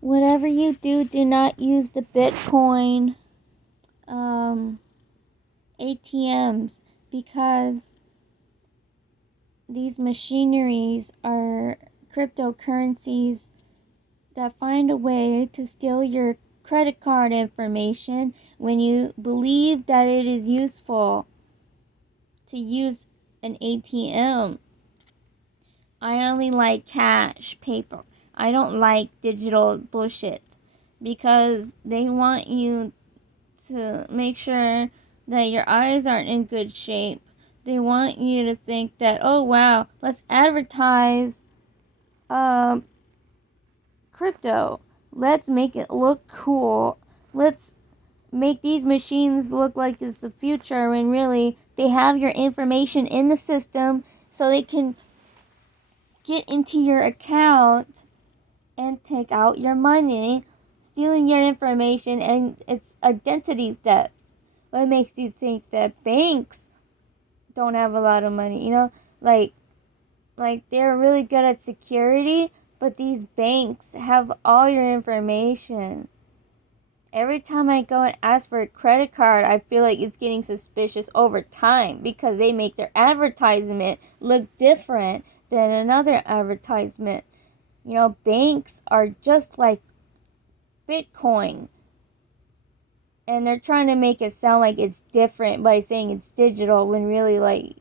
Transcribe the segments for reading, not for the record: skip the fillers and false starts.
whatever you do, do not use the Bitcoin ATMs, because these machineries are cryptocurrencies that find a way to steal your credit card information when you believe that it is useful to use an ATM. I only like cash paper. I don't like digital bullshit, because they want you to make sure that your eyes aren't in good shape. They want you to think that, oh wow, let's advertise crypto. Let's make it look cool. Let's make these machines look like it's the future, when really they have your information in the system so they can get into your account and take out your money, stealing your information, and it's identity theft. What makes you think that banks don't have a lot of money? Like they're really good at security, but these banks have all your information. Every time I go and ask for a credit card, I feel like it's getting suspicious over time, because they make their advertisement look different than another advertisement. Banks are just like Bitcoin, and they're trying to make it sound like it's different by saying it's digital, when really, like,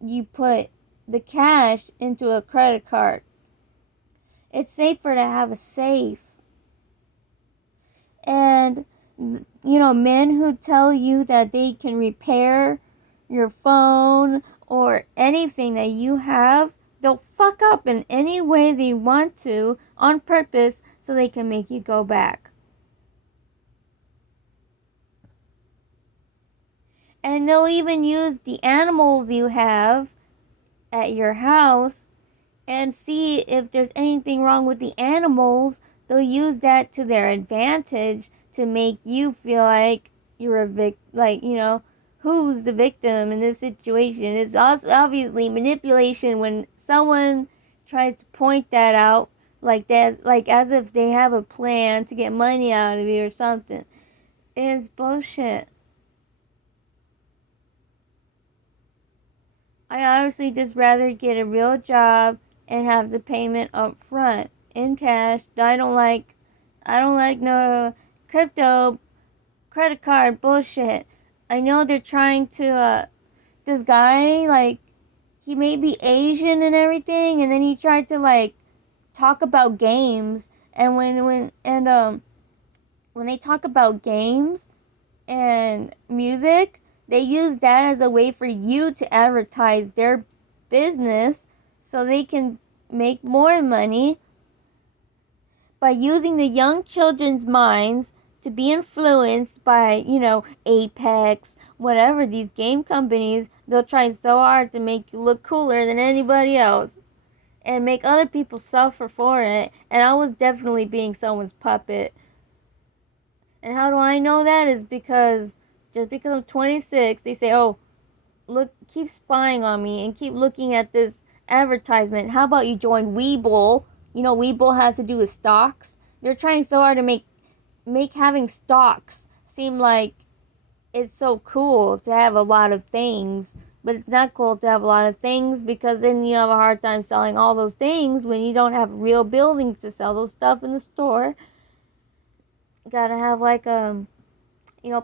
you put the cash into a credit card. It's safer to have a safe. And men who tell you that they can repair your phone or anything that you have, they'll fuck up in any way they want to on purpose so they can make you go back. And they'll even use the animals you have at your house and see if there's anything wrong with the animals. They'll use that to their advantage to make you feel like you're a who's the victim in this situation. It's also obviously manipulation when someone tries to point that out, like that, like as if they have a plan to get money out of you or something. It's bullshit. I honestly just rather get a real job and have the payment up front in cash. I don't like no crypto credit card bullshit. I know they're trying to this guy, like, he may be Asian and everything, and then he tried to like talk about games, and when they talk about games and music, they use that as a way for you to advertise their business so they can make more money by using the young children's minds to be influenced by, Apex, whatever, these game companies. They'll try so hard to make you look cooler than anybody else and make other people suffer for it. And I was definitely being someone's puppet. And how do I know that? Is because just because I'm 26, they say, oh, look, keep spying on me and keep looking at this advertisement. How about you join webull? Webull has to do with stocks. They're trying so hard to make having stocks seem like it's so cool to have a lot of things, but it's not cool to have a lot of things, because then you have a hard time selling all those things when you don't have real buildings to sell those stuff in the store. You gotta have like a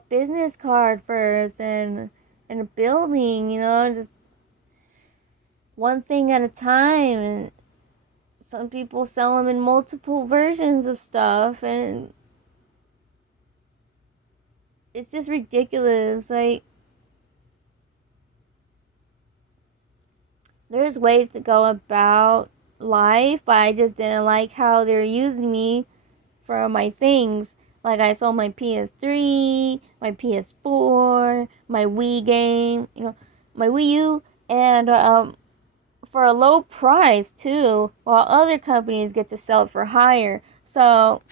business card first, and a building, just one thing at a time. And some people sell them in multiple versions of stuff, and it's just ridiculous. Like, there's ways to go about life, but I just didn't like how they're using me for my things. Like, I sold my PS3, my PS4, my Wii game, my Wii U, and for a low price too, while other companies get to sell it for higher. So,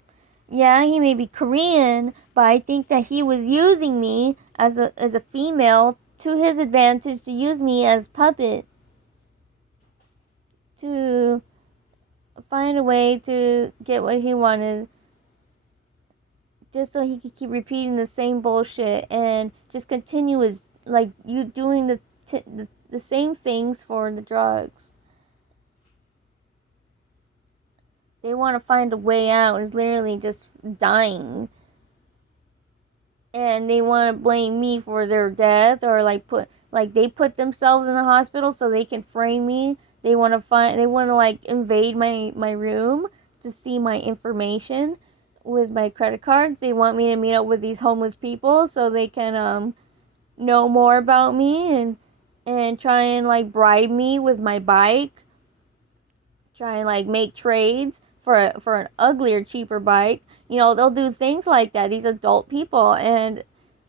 yeah, he may be Korean, but I think that he was using me as a female to his advantage, to use me as puppet find a way to get what he wanted, just so he could keep repeating the same bullshit and just continue his, like, you doing the same things for the drugs. They want to find a way out. It's literally just dying. And they want to blame me for their death, or they put themselves in the hospital so they can frame me. They want to like invade my room to see my information with my credit cards. They want me to meet up with these homeless people so they can know more about me, and try and like bribe me with my bike. Try and like make trades for an uglier, cheaper bike. They'll do things like that. These adult people, and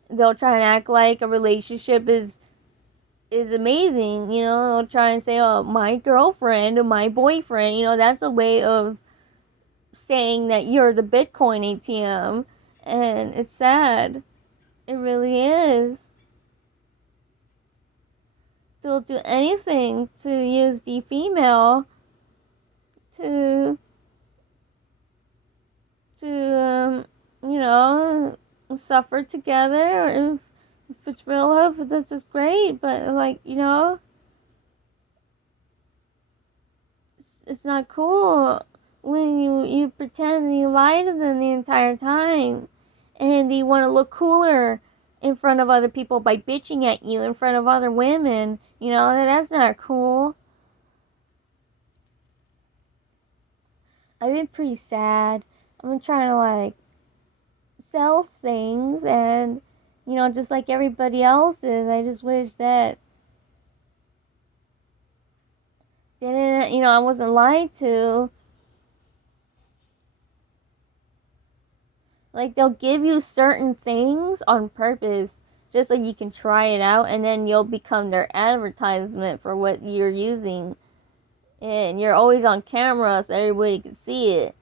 they'll try and act like a relationship is amazing. They'll try and say, "Oh, my girlfriend or my boyfriend." That's a way of saying that you're the Bitcoin ATM, and it's sad. It really is. They'll do anything to use the female to suffer together. Or if it's real love, that's just great. But like, it's not cool when you pretend you lie to them the entire time, and you want to look cooler in front of other people by bitching at you in front of other women. That's not cool. I've been pretty sad. I've been trying to like sell things, and just like everybody else is. I just wish that I wasn't lied to. Like, they'll give you certain things on purpose just so you can try it out, and then you'll become their advertisement for what you're using. And you're always on camera so everybody can see it.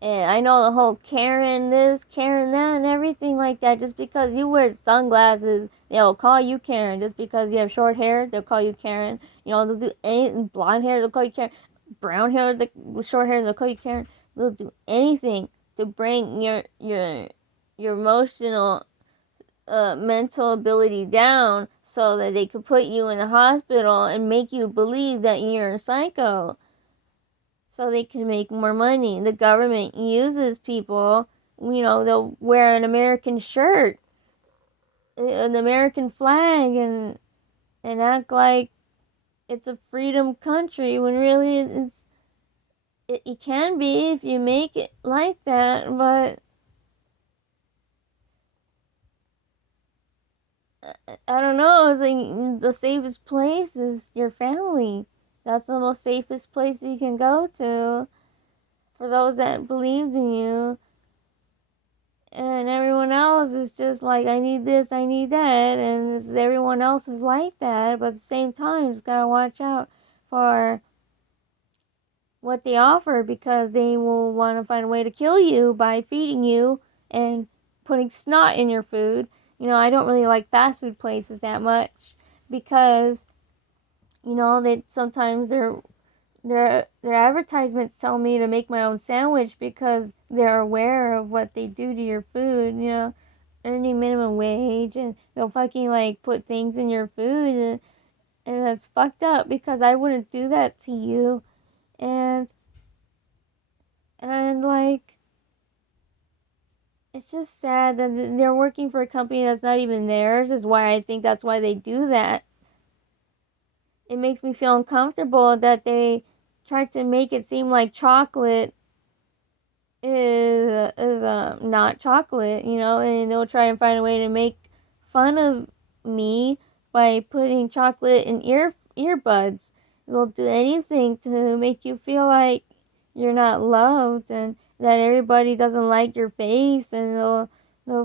And I know the whole Karen this, Karen that, and everything like that. Just because you wear sunglasses, they'll call you Karen. Just because you have short hair, they'll call you Karen. They'll do anything. Blonde hair, they'll call you Karen. Brown hair, short hair, they'll call you Karen. They'll do anything to bring your emotional, mental ability down so that they could put you in the hospital and make you believe that you're a psycho. So they can make more money. The government uses people, they'll wear an American shirt, an American flag, and act like it's a freedom country when really it can be if you make it like that. But I don't know. It's like the safest place is your family. That's the most safest place you can go to for those that believed in you. And everyone else is just like, I need this, I need that. And everyone else is like that. But at the same time, just gotta watch out for what they offer, because they will want to find a way to kill you by feeding you and putting snot in your food. I don't really like fast food places that much, because that sometimes their advertisements tell me to make my own sandwich because they're aware of what they do to your food. Earning minimum wage, and they'll fucking like put things in your food, and that's fucked up, because I wouldn't do that to you. And like, it's just sad that they're working for a company that's not even theirs. Is why I think that's why they do that. It makes me feel uncomfortable that they try to make it seem like chocolate is not chocolate, and they'll try and find a way to make fun of me by putting chocolate in earbuds. They'll do anything to make you feel like you're not loved, and that everybody doesn't like your face, and they'll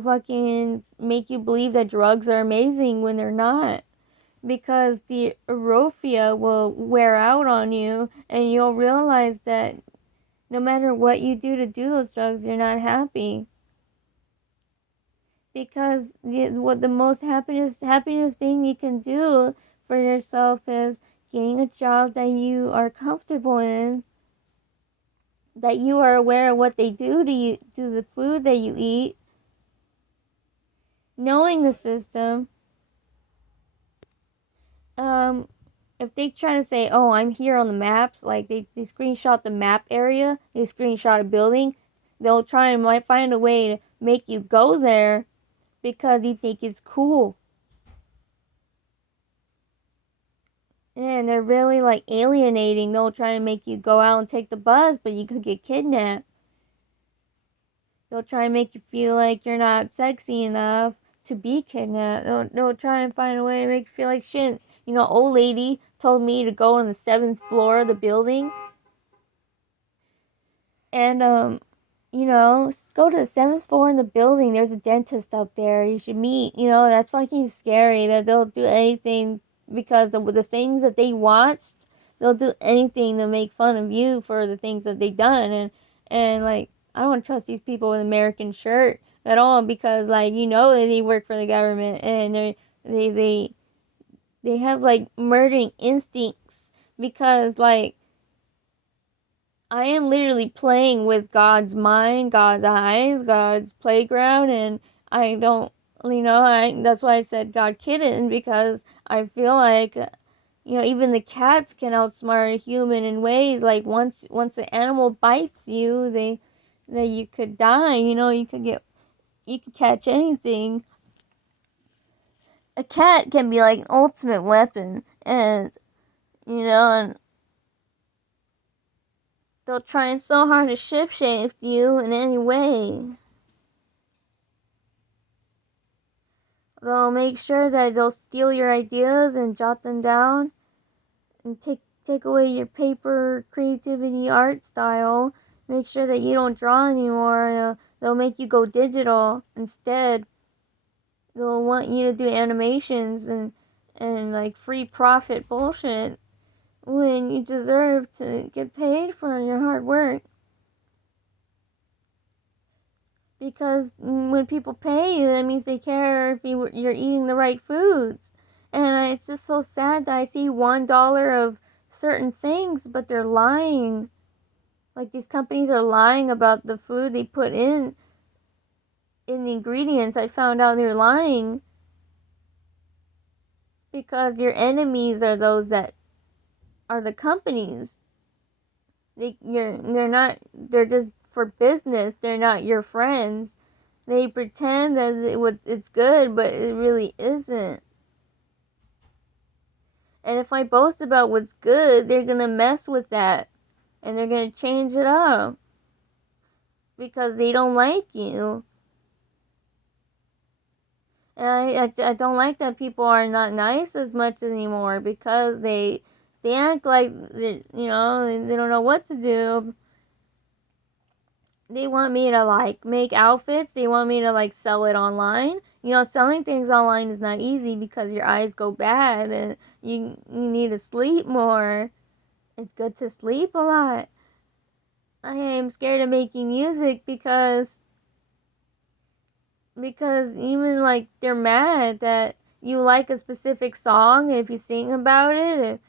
fucking make you believe that drugs are amazing when they're not. Because the euphoria will wear out on you, and you'll realize that no matter what you do those drugs, you're not happy. Because what the most happiness thing you can do for yourself is getting a job that you are comfortable in, that you are aware of what they do to you, to the food that you eat, knowing the system. If they try to say, oh, I'm here on the maps, like they screenshot the map area, they screenshot a building, they'll try and might find a way to make you go there because they think it's cool. And they're really like alienating. They'll try and make you go out and take the bus, but you could get kidnapped. They'll try and make you feel like you're not sexy enough to be kidnapped. They'll try and find a way to make you feel like shit. You know, old lady told me to go on the 7th floor of the building. And, you know, go to the 7th floor in the building. There's a dentist up there. You should meet. You know, that's fucking scary that they'll do anything because the things that they watched, they'll do anything to make fun of you for the things that they done. And like, I don't trust these people with American shirt at all because, like, you know that they work for the government and they have like murdering instincts because, like, I am literally playing with God's mind, God's eyes, God's playground, and I don't, you know, that's why I said God kitten, because I feel like, you know, even the cats can outsmart a human in ways. Like once an animal bites you, that you could die. You know, you could catch anything. A cat can be like an ultimate weapon, and you know, and they'll try so hard to shipshape you in any way. They'll make sure that they'll steal your ideas and jot them down and take away your paper creativity art style. Make sure that you don't draw anymore. They'll make you go digital instead. They'll want you to do animations and like free profit bullshit when you deserve to get paid for your hard work. Because when people pay you, that means they care if you're eating the right foods. And it's just so sad that I see $1 of certain things, but they're lying. Like these companies are lying about the food they put in the ingredients. I found out they're lying because your enemies are those that are the companies. They're just for business. They're not your friends. They pretend that it's good, but it really isn't. And if I boast about what's good, they're gonna mess with that. And they're gonna change it up. Because they don't like you. And I don't like that people are not nice as much anymore because they act like, you know, they don't know what to do. They want me to like make outfits. They want me to like sell it online. You know, selling things online is not easy because your eyes go bad and you need to sleep more. It's good to sleep a lot. I am scared of making music because even like they're mad that you like a specific song and if you sing about it,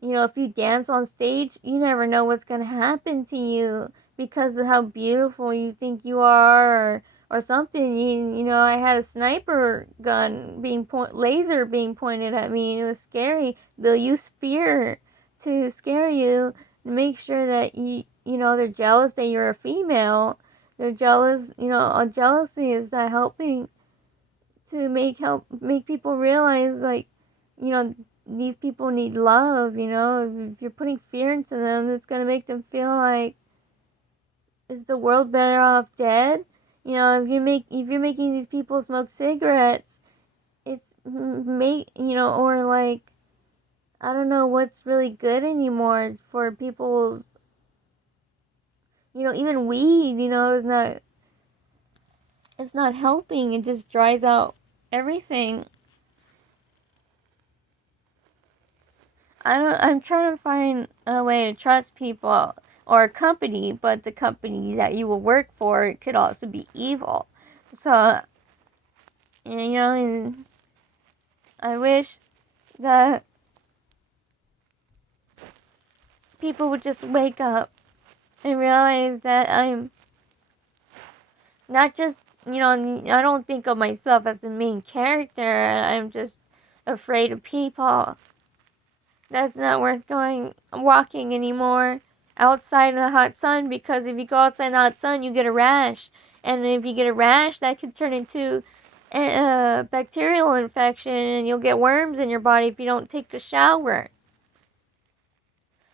you know, if you dance on stage, you never know what's going to happen to you because of how beautiful you think you are or something. You know, I had a sniper gun laser being pointed at me and it was scary. They'll use fear to scare you to make sure that you know, they're jealous that you're a female. They're jealous, you know, jealousy is not helping to make people realize, like, you know, these people need love. You know, if you're putting fear into them, it's gonna make them feel like, is the world better off dead? You know, if you're making these people smoke cigarettes, it's you know, or like, I don't know what's really good anymore for people. You know, even weed, you know, it's not helping. It just dries out everything. I'm trying to find a way to trust people or a company, but the company that you will work for could also be evil. So, you know, and I wish that people would just wake up and realize that I'm not just, I don't think of myself as the main character. I'm just afraid of people. That's not worth going walking anymore outside in the hot sun, because if you go outside in the hot sun, you get a rash. And if you get a rash, that could turn into a bacterial infection, and you'll get worms in your body if you don't take a shower.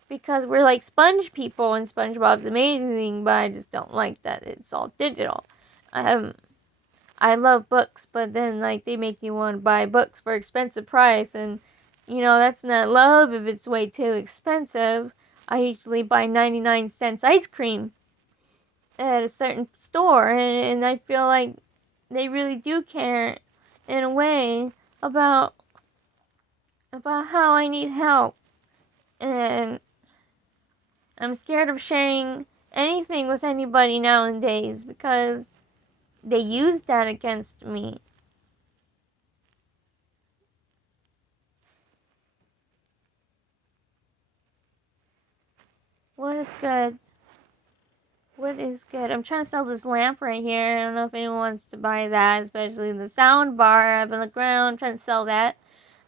Because we're like sponge people, and SpongeBob's amazing, but I just don't like that it's all digital. I love books, but then like they make you want to buy books for expensive price, and that's not love if it's way too expensive. I usually buy 99 cents ice cream at a certain store, and I feel like they really do care in a way about how I need help, and I'm scared of sharing anything with anybody nowadays because they use that against me. What is good? What is good? I'm trying to sell this lamp right here. I don't know if anyone wants to buy that, especially the sound bar up on the ground. I'm trying to sell that.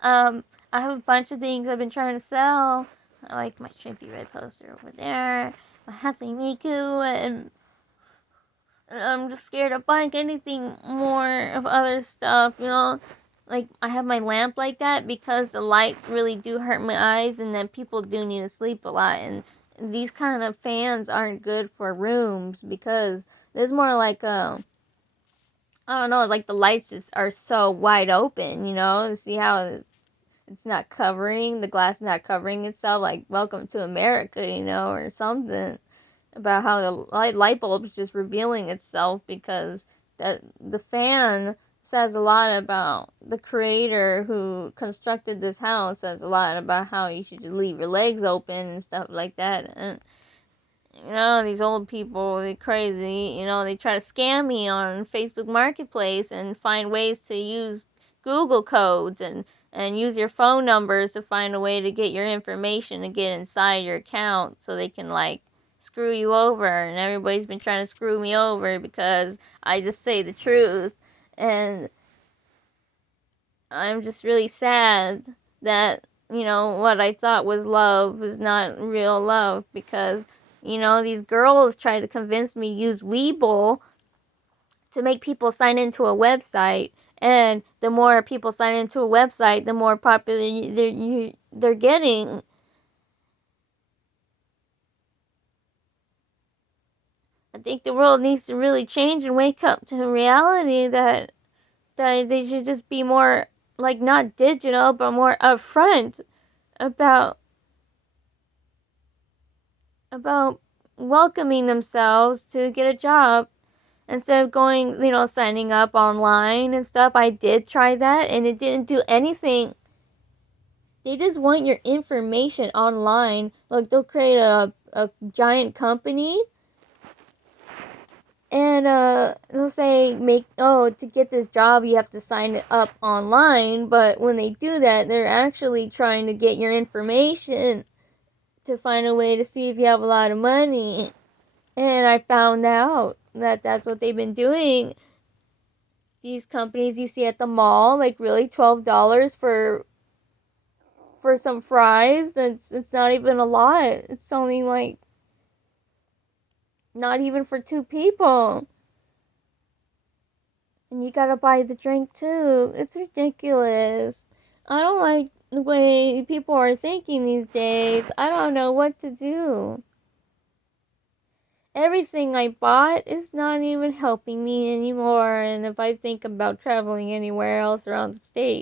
I have a bunch of things I've been trying to sell. I like my Shrimpy Red poster over there, my Hatsune Miku, and I'm just scared of buying anything more of other stuff, Like, I have my lamp like that because the lights really do hurt my eyes, and then people do need to sleep a lot, and these kind of fans aren't good for rooms because there's more like, I don't know, like the lights just are so wide open, See how it's not covering, the glass not covering itself, like welcome to America, or something, about how the light bulb is just revealing itself, because the fan says a lot about the creator who constructed this house, says a lot about how you should just leave your legs open and stuff like that. And these old people, they're crazy. They try to scam me on Facebook Marketplace and find ways to use Google codes and use your phone numbers to find a way to get your information to get inside your account so they can, like, screw you over. And everybody's been trying to screw me over because I just say the truth. And I'm just really sad that, what I thought was love is not real love, because these girls try to convince me to use webull to make people sign into a website, and the more people sign into a website, the more popular they're getting. I think the world needs to really change and wake up to reality that they should just be more, like, not digital, but more upfront about welcoming themselves to get a job, instead of going, signing up online and stuff. I did try that and it didn't do anything. They just want your information online. Like, they'll create a giant company, and they'll say, to get this job you have to sign it up online, but when they do that, they're actually trying to get your information to find a way to see if you have a lot of money. And I found out that that's what they've been doing. These companies you see at the mall, like, really $12 for some fries. It's not even a lot. It's only, like, not even for two people. And you gotta buy the drink too. It's ridiculous. I don't like the way people are thinking these days. I don't know what to do. Everything I bought is not even helping me anymore, and if I think about traveling anywhere else around the state,